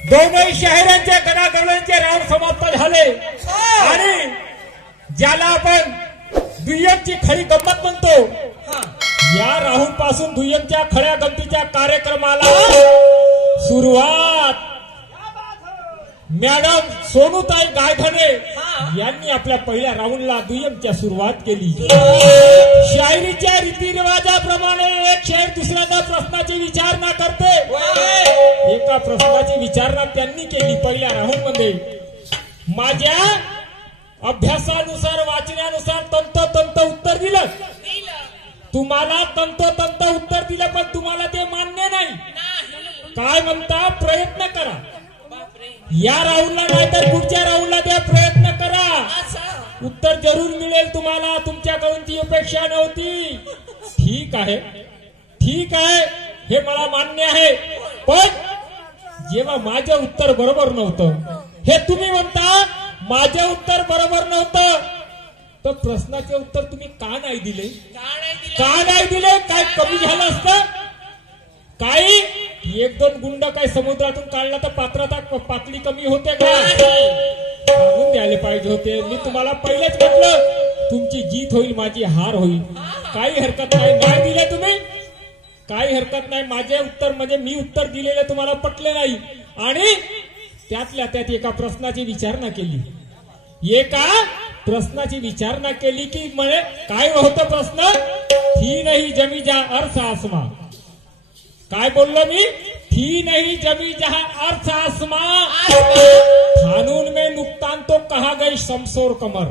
दोनही शहरांचे गणागणांचे राऊंड समाप्त झाले आणि ज्याला आपण दुय्यमची खरी गंमत म्हणतो, या राऊंड पासून दुय्यमच्या खऱ्या गमतीच्या कार्यक्रमाला सुरुवात मॅडम सोनूताई गायधने यांनी आपल्या पहिल्या राऊंडला दुय्यमच्या सुरुवात केली. शायरीच्या रीतिरिवाजाप्रमाणे एक शायर दुसऱ्याचा प्रश्नाची विचारणा करते. एका प्रश्नाची विचारणा त्यांनी केली पहिल्या राऊंड मध्ये. माझ्या अभ्यासानुसार वाचण्यानुसार तंतोतंत उत्तर दिलं. तुम्हाला तंतोतंत उत्तर दिलं पण तुम्हाला ते मान्य नाही. काय म्हणता? प्रयत्न करा. या राऊंडला नाही तर पुढच्या राऊंडला ते प्रयत्न करा. उत्तर जरूर मिळेल तुम्हाला. तुमच्याकडून ती अपेक्षा नव्हती. ठीक आहे, ठीक आहे, हे मला मान्य आहे. पण जेव्हा माझं उत्तर बरोबर नव्हतं, हे तुम्ही म्हणता माझं उत्तर बरोबर नव्हतं, तर प्रश्नाचे उत्तर तुम्ही का नाही दिले? का नाही दिले? काय कमी झालं असतं? काही एक दोन गुंड काय समुद्रातून काढला तर पात्रता पातळी कमी होते का? काढून द्यायला पाहिजे होते. मी तुम्हाला पहिलेच म्हटलं तुमची जीत होईल, माझी हार होईल. काही हरकत नाही. नाही दिले तुम्ही, काही हरकत नाही. माझे उत्तर म्हणजे मी उत्तर दिलेले तुम्हाला पटले नाही आणि त्यातल्या त्यात एका प्रश्नाची विचारणा केली. एका प्रश्नाची विचारणा केली की म्हणे काय होतं प्रश्न? थी नहीं जमी जा अर्थ आसमा. काय बोललो मी? थी नहीं जमी जहा अर्थ आसमा, कानून में नुकसान तो कहा गई शमसोर कमर.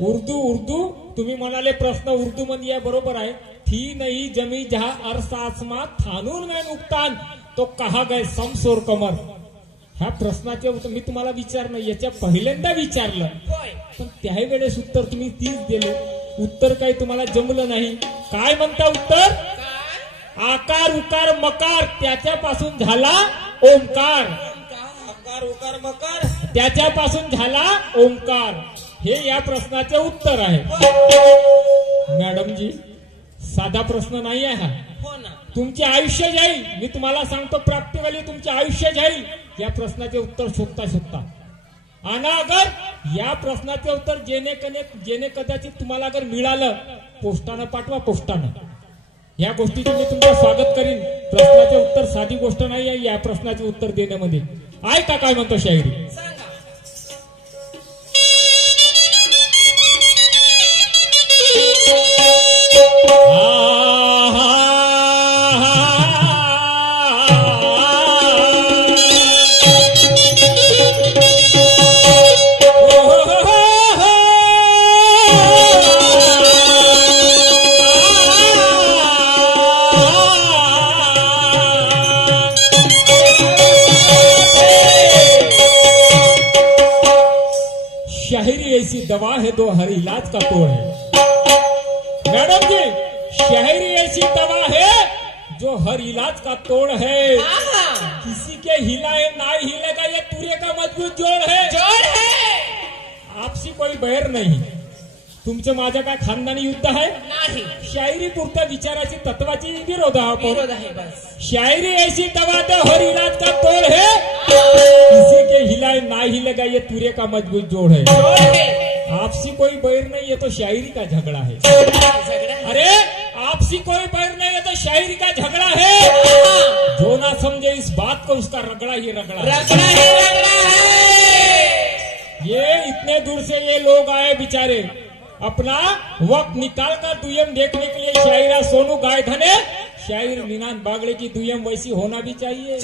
उर्दू तुम्ही म्हणाले प्रश्न उर्दू मध्ये आहे, बरोबर आहे. थी नहीं जमी जहा अर्थ आसमा, कानून में नुकसान तो कहा गए शमसोर कमर. ह्या प्रश्नाचे उत्तर मी तुम्हाला विचारलं, याच्या पहिल्यांदा विचारलं, पण त्याही वेळेस उत्तर तुम्ही तीच दिले. उत्तर काही तुम्हाला जमलं नाही. काय म्हणता उत्तर? आकार उकार मकार त्याच्यापासून झाला ओंकार. आकार उकार मकार त्याच्यापासून झाला ओंकार. हे या प्रश्नाचे उत्तर आहे. मॅडमजी साधा प्रश्न नाही आहे हा. तुमचे आयुष्य जाईल. मी तुम्हाला सांगतो प्रॅक्टिकली तुमचे आयुष्य जाईल या प्रश्नाचे उत्तर शोधता शोधता. आणि अगर या प्रश्नाचे उत्तर जेणे कदाचित तुम्हाला अगर मिळालं, पोस्टानं पाठवा, पोस्टानं. या गोष्टीचे मी तुमचं स्वागत करीन. प्रश्नाचे उत्तर साधी गोष्ट नाही आहे या प्रश्नाचे उत्तर देण्यामध्ये. ऐका काय म्हणतो शायरी. दवा है दो हर इलाज का तोड़ है. मैडम जी शायरी ऐसी दवा है जो हर इलाज का तोड़ है. किसी के हिलाए ना हिलेगा ये पूरे का मजबूत जोड़ है. आपसी कोई बैर नहीं. तुमचं माझं काय खानदानी युद्ध आहे नाही. शायरी पुरत्या विचाराची तत्वाची विरोध आहे. शायरी ऐसी दवा दो हर इलाज का तोड़ है. किसी के हिलाए ना हिलेगा ये पूरे का मजबूत जोड़ है. आपसी कोई बैर नहीं, ये तो शायरी का झगड़ा है. अरे आपसी कोई बैर नहीं, ये तो शायरी का झगड़ा है. जो ना समझे इस बात को उसका रगड़ा ही रगड़ा है. ये इतने दूर से ये लोग आए बेचारे अपना वक्त निकाल कर दुयम देखने के लिए. शायरा सोनू गायधने शायर निनाद बागड़े की दुयम वैसी होना भी चाहिए.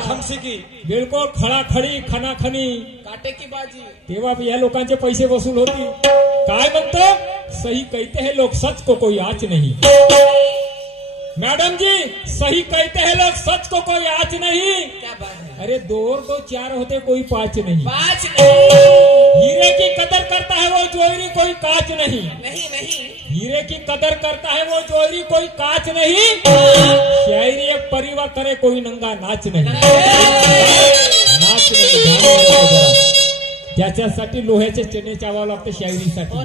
खमसी की बिलकुल खड़ा खड़ी खना खनी काटे की बाजी. तेव्हा या लोकांचे पैसे वसूल होती. काय म्हणतो? सही कहते हैं लोग, सच को कोई आँच नहीं. मैडम जी सही कहते हैं लोग, सच को कोई आँच नहीं. क्या बात है? अरे दो और दो चार होते कोई पाँच नहीं. हीरे की कदर करता है वो ज्वेलरी कोई कांच नहीं. हीरे की कदर करता है वो ज्वेलरी कोई कांच नहीं. शायरी एक परिवार करे कोई नंगा नाच नाही. नाच नाही. त्याच्यासाठी लोह्याचे चणे चावावं लागते शायरीसाठी.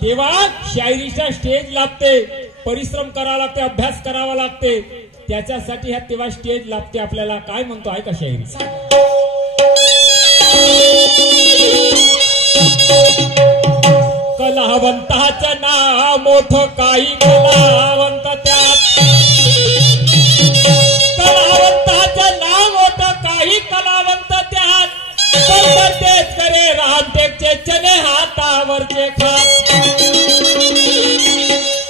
तेव्हा शायरीचा स्टेज लागते, परिश्रम करावा लागते, अभ्यास करावा लागते. त्याच्यासाठी ह्या तेव्हा स्टेज लागते आपल्याला. काय म्हणतो ऐका शायरी. कलावंताचं नाव मोठं काही कलावंत त्यात. कलावंताचं नाव मोठं काही कलावंत त्यात. तेच करे रामटेकचे चने हातावरचे खात.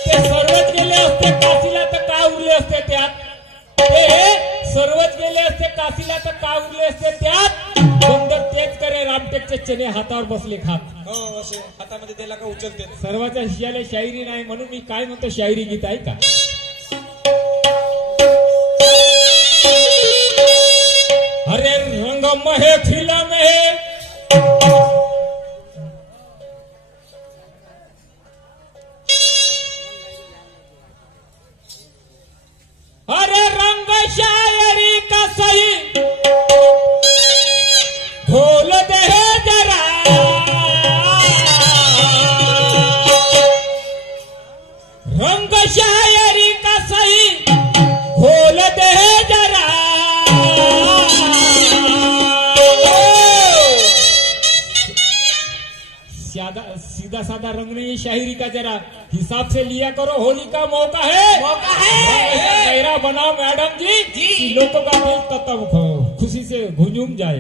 ते सर्वच गेले असते काशीला तर काय उरले असते त्यात. ते सर्वच गेले असते काशीला तर काय उरले असते त्यात. बंदर तेच करे रामटेकचे चने हातावर बसले खात. हातामध्ये त्याला का उचलते. सर्वांच्या शियाला शायरी नाही म्हणून मी काय म्हणतो शायरी गीत आहे का. अरे रंग महे फिल्म है अरे रंग शायरी का सही ढोल दे जरा. रंग शायरी का सही ढोल दे जरा. सीधा साधा रंग नहीं शायरी का जरा हिसाब से लिया करो. होली का मौका है, मौका है. गहरा बनाओ मैडम जी. लोगों का दिल तब खुशी से झूम जाए.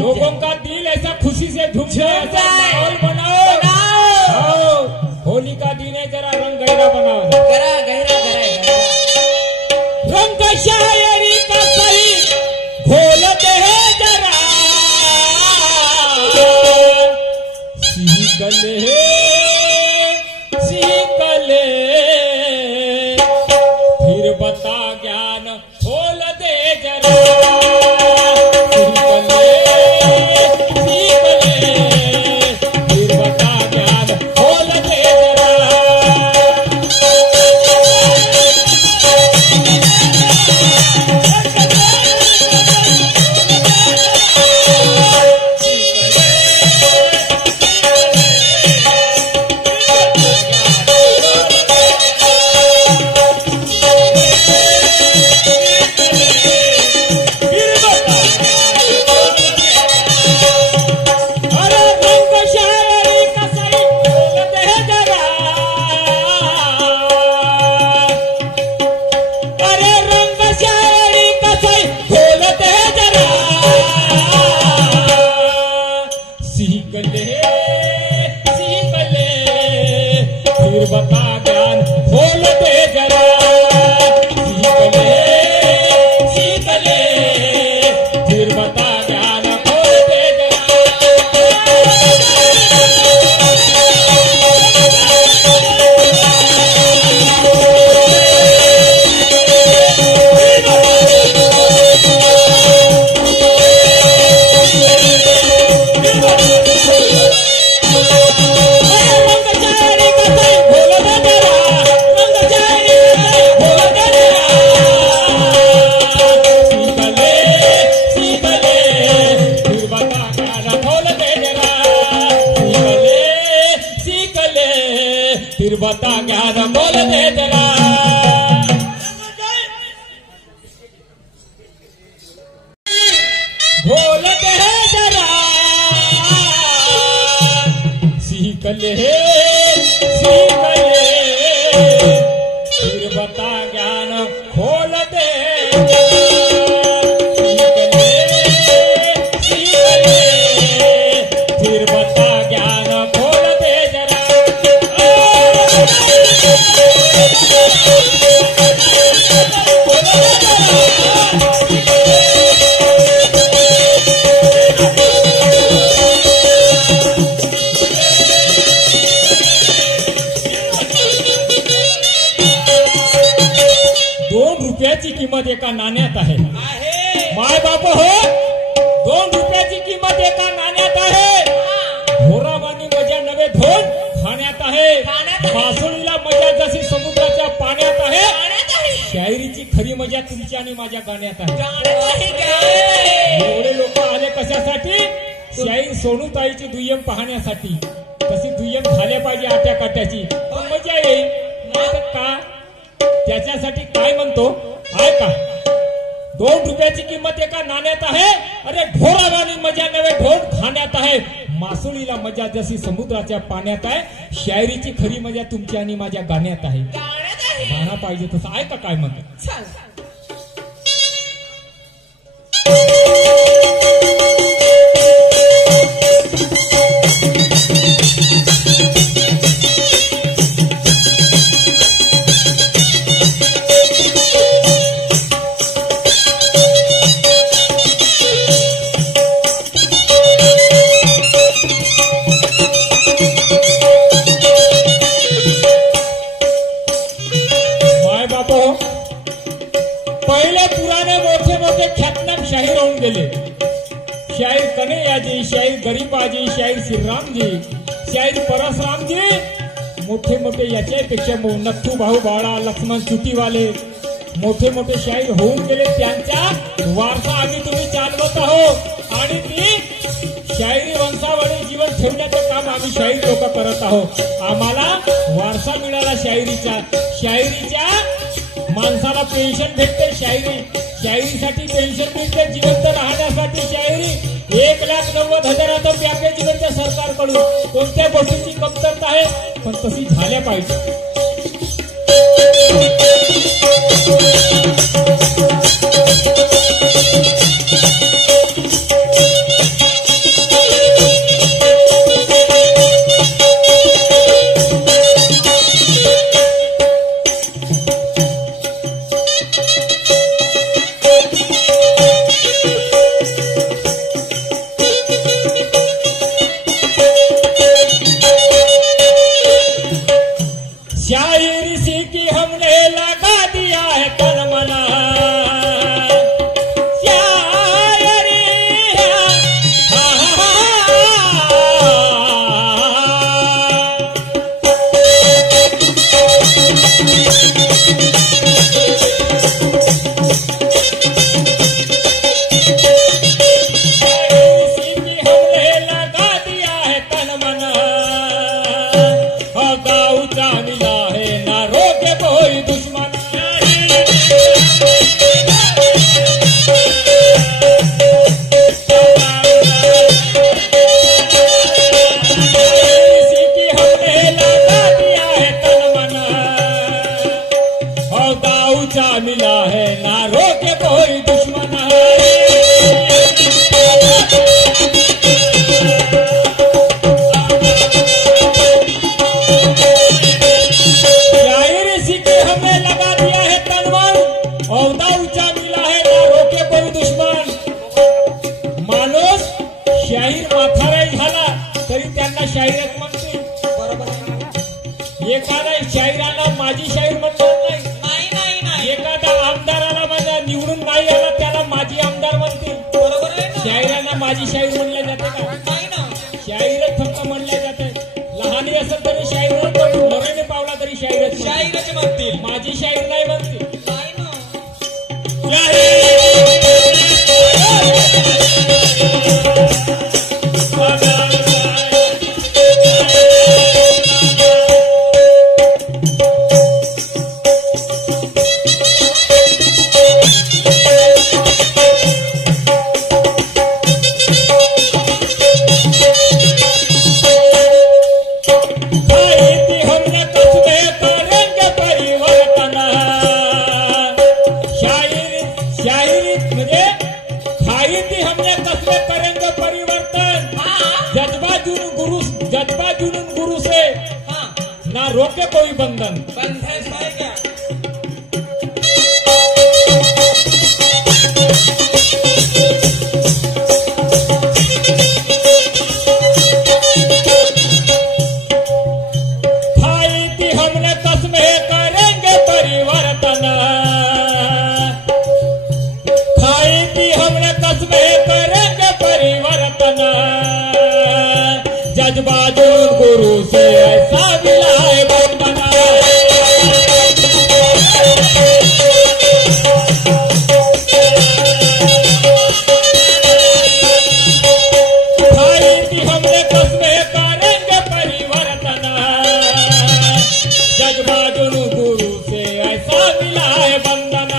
लोगों का दिल ऐसा खुशी से झूम जाए. ऐसा माहौल बनाओ. होली का दिन है जरा रंग गहरा बनाओ. गहरा रंग शायरी का सही घोल दे जरा. सीकले सीकले फिर बता ज्ञान खोल दे जरा. सीकले सीकले फिर बता ज्ञान खोल दे जरा. फिर बता ज्ञान बोल दे जरा. बोल दे जरा. सीकले सीकले फिर बता ज्ञान खोल दे जरा. सीकले सीकले फिर बता ज्ञान खोल दे जरा. ₹2 किंमत एका नाण्यात आहे. माय बाप हो, ₹2 किंमत एका नाण्यात आहे. घोरावानी मजा नवे धोन खाण्यात आहे. बासुळीला मजा जशी समुद्राच्या पाण्यात आहे. शायरीची खरी मजा तुमच्या आणि माझ्या गाण्यात आहे. एवढे लोक आले कशासाठी? शाहीर सोनूताईची दुय्यम पाहण्यासाठी. तशी दुय्यम झाल्या पाहिजे आट्या काट्याची, मजा येईल. नाही तर का? त्याच्यासाठी काय म्हणतो आहे का? 2 रुपयाची किंमत एका नाण्यात आहे. अरे ढोरावानी मजा नव्हे ढोर खाण्यात आहे. मासुळीला मजा जशी समुद्राच्या पाण्यात आहे, शायरीची खरी मजा तुमची आणि माझ्या गाण्यात आहे. गाणं पाहिजे तसं आहे का काय म्हणत? पहिले पुराणे मोठे मोठे ख्यातनाम शाहीर होऊन गेले. शाहीर कन्हैयाजी, शाहीर गरीबाजी, शाहीर श्रीरामजी, शाहीर परसरामजी, मोठे मोठे याच्यापेक्षा नथू भाऊ बाळा, लक्ष्मण चुटीवाले मोठे मोठे शाहीर होऊन गेले. त्यांचा वारसा आम्ही तुम्ही चालवत आहोत आणि ती शायरी वंशावळी जीवन ठेवण्याचं काम आम्ही शाहीर लोक करत आहोत. आम्हाला वारसा मिळाला शायरीचा. शायरीच्या माणसाला पेन्शन भेटते. शायरीसाठी पेन्शन मिळते. जिवंत राहण्यासाठी शायरी 1,90,000 पॅकेज मिळते सरकारकडून. कोणत्या गोष्टीची कमतरता आहे, पण तशी झाल्या पाहिजे. शायरी सीखी हमने लगा दिया है तन मना. शायरी सीखी हमने लगा दिया है तन मना. गाँव का मिला कोई दुश्मन किसी की हमने लगा दिया है तन मन. और दाऊ चा मिला है ना रोके कोई दुश्मन. शाहीर म्हातारा झाला तरी त्यांना शाहीरच म्हणते. एखाद्या शाहिराला माझी शाहीर म्हणणार नाही. एखाद्या आमदाराला माझा निवडून नाही आला त्याला माझी आमदार म्हणते. शाहिरांना माझी शाहीर म्हणल्या जाते का? शाहीरच फक्त म्हणल्या जाते. लहानी असेल तरी शाहीर म्हणतो, मराठी पावला तरी शाहीरच म्हणतील. माझी शाहीर नाही म्हणते. जज्बा जुनून गुरु से ना रोके कोई बंधन. खाई थी हमने कसमें करेंगे परिवर्तन. खाई थी हमने कसमें करेंगे परिवर्तन. जज्बा जुनून गुरु से ऐसा मिला है बंधन. खाई थी हमने कसमें करेंगे परिवर्तन. जज्बा जुनून गुरु से ऐसा मिला है बंधन.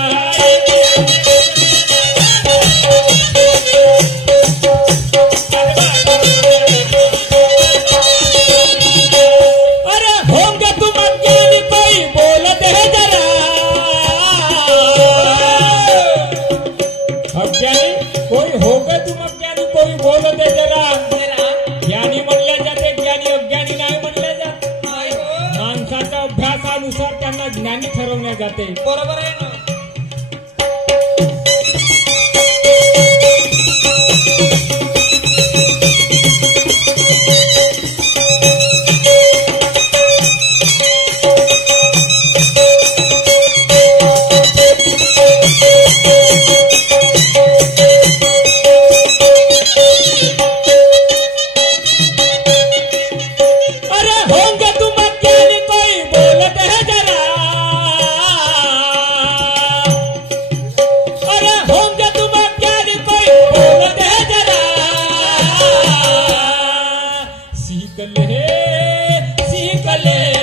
सीख ले